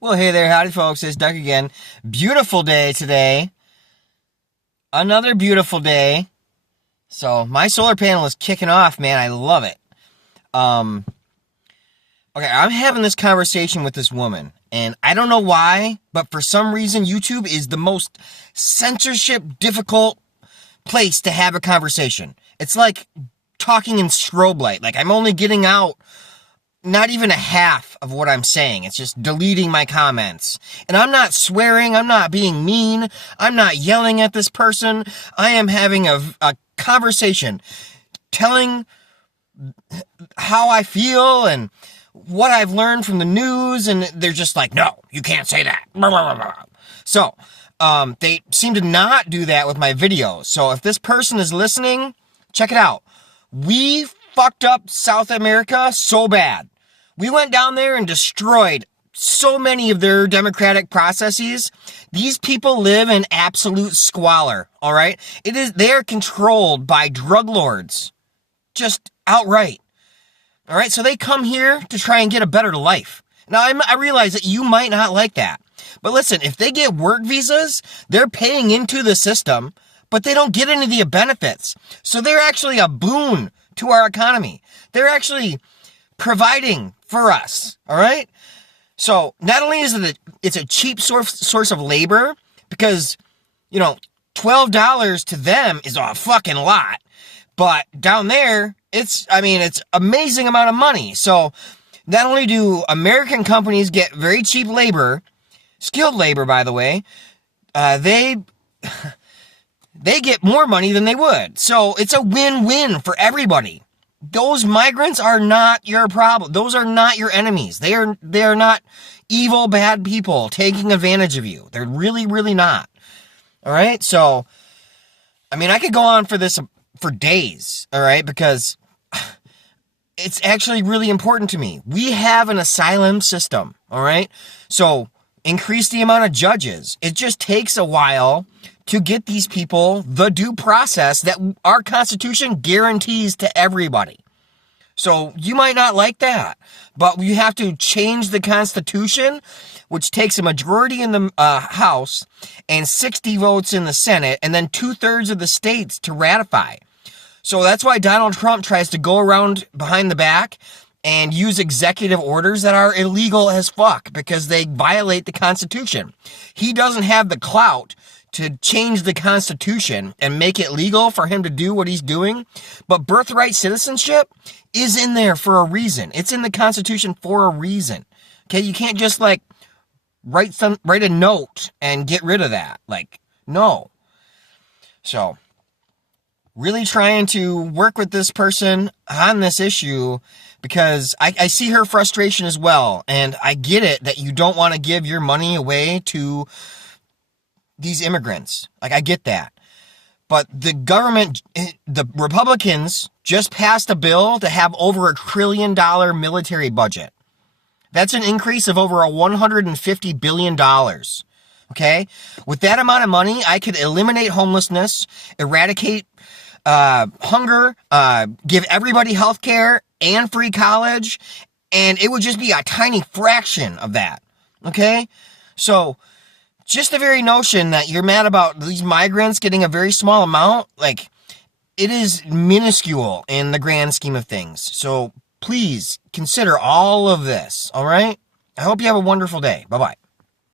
Well, hey there, howdy folks, it's Doug again. Beautiful day today. Another beautiful day. So, my solar panel is kicking off, man. I love it. Okay, I'm having this conversation with this woman, and I don't know why, but for some reason, YouTube is the most censorship difficult place to have a conversation. It's like talking in strobe light. Like, I'm only getting out not even a half of what I'm saying. It's just deleting my comments. And I'm not swearing. I'm not being mean. I'm not yelling at this person. I am having a conversation, telling how I feel and what I've learned from the news. And they're just like, no, you can't say that. Blah, blah, blah, blah. So, they seem to not do that with my videos. So if this person is listening, check it out. We fucked up South America so bad. We went down there and destroyed so many of their democratic processes. These people live in absolute squalor, all right? They are controlled by drug lords, just outright. All right, so they come here to try and get a better life. Now, I realize that you might not like that. But listen, if they get work visas, they're paying into the system, but they don't get any of the benefits. So they're actually a boon to our economy. They're actually providing for us, all right? So not only is it's a cheap source of labor, because, $12 to them is a fucking lot, but down there, it's amazing amount of money. So not only do American companies get very cheap labor, skilled labor, by the way, they get more money than they would. So it's a win-win for everybody. Those migrants are not your problem. Those are not your enemies. They are not evil, bad people taking advantage of you. They're really, really not. All right. So, I could go on for this for days. All right. Because it's actually really important to me. We have an asylum system. All right. So increase the amount of judges. It just takes a while to get these people the due process that our Constitution guarantees to everybody. So you might not like that, but you have to change the Constitution, which takes a majority in the House and 60 votes in the Senate, and then 2/3 of the states to ratify. So that's why Donald Trump tries to go around behind the back and use executive orders that are illegal as fuck because they violate the Constitution. He doesn't have the clout to change the Constitution and make it legal for him to do what he's doing. But birthright citizenship is in there for a reason. It's in the Constitution for a reason. Okay, you can't just write a note and get rid of that. No. So, really trying to work with this person on this issue because I see her frustration as well. And I get it that you don't want to give your money away to these immigrants. I get that. But the government, the Republicans just passed a bill to have over $1 trillion military budget. That's an increase of over $150 billion. Okay? With that amount of money, I could eliminate homelessness, eradicate hunger, give everybody health care and free college, and it would just be a tiny fraction of that. Okay? So, just the very notion that you're mad about these migrants getting a very small amount, it is minuscule in the grand scheme of things. So please consider all of this, all right? I hope you have a wonderful day. Bye-bye.